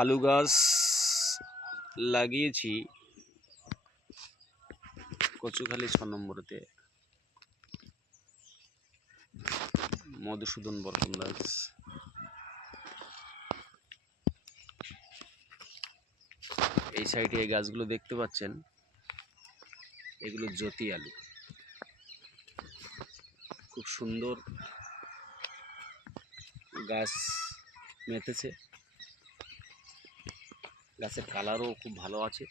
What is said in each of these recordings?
আলু গাছ লাগিয়েছি কচুখালী 6 নম্বরেতে। মধুসূদন বর্মন গাছ। এই সাইডে এই গাছগুলো দেখতে পাচ্ছেন, এগুলো জ্যোতি আলু। খুব সুন্দর গাছ মেতেছে, গাছের কালারও খুব ভালো আছে,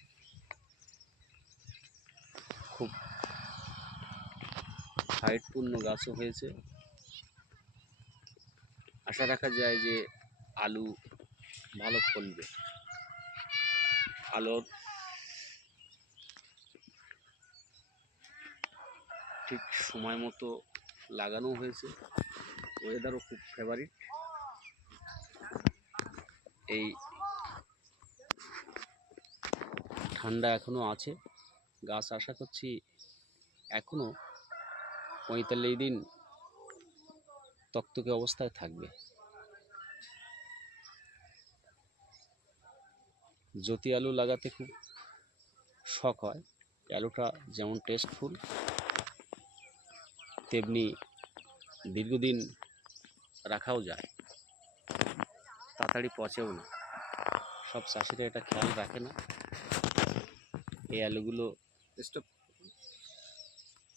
খুব হাইটপূর্ণ গাছও হয়েছে। আশা রাখা যায় যে আলু ভালো ফলবে। আলুর ঠিক সময় মতো লাগানো হয়েছে, ওয়েদারও খুব ফেভারিট। এই ঠান্ডা এখনো আছে, গাছ আশা করছি এখনো 45 দিন তকতকে অবস্থায় থাকবে। জ্যোতি আলু লাগাতে খুব শখ হয়। আলুটা যেমন টেস্টফুল, তেমনি দীর্ঘদিন রাখাও যায়, তাড়াতাড়ি পচেও না। সব চাষিরা এটা খেয়াল রাখে না। এই আলুগুলো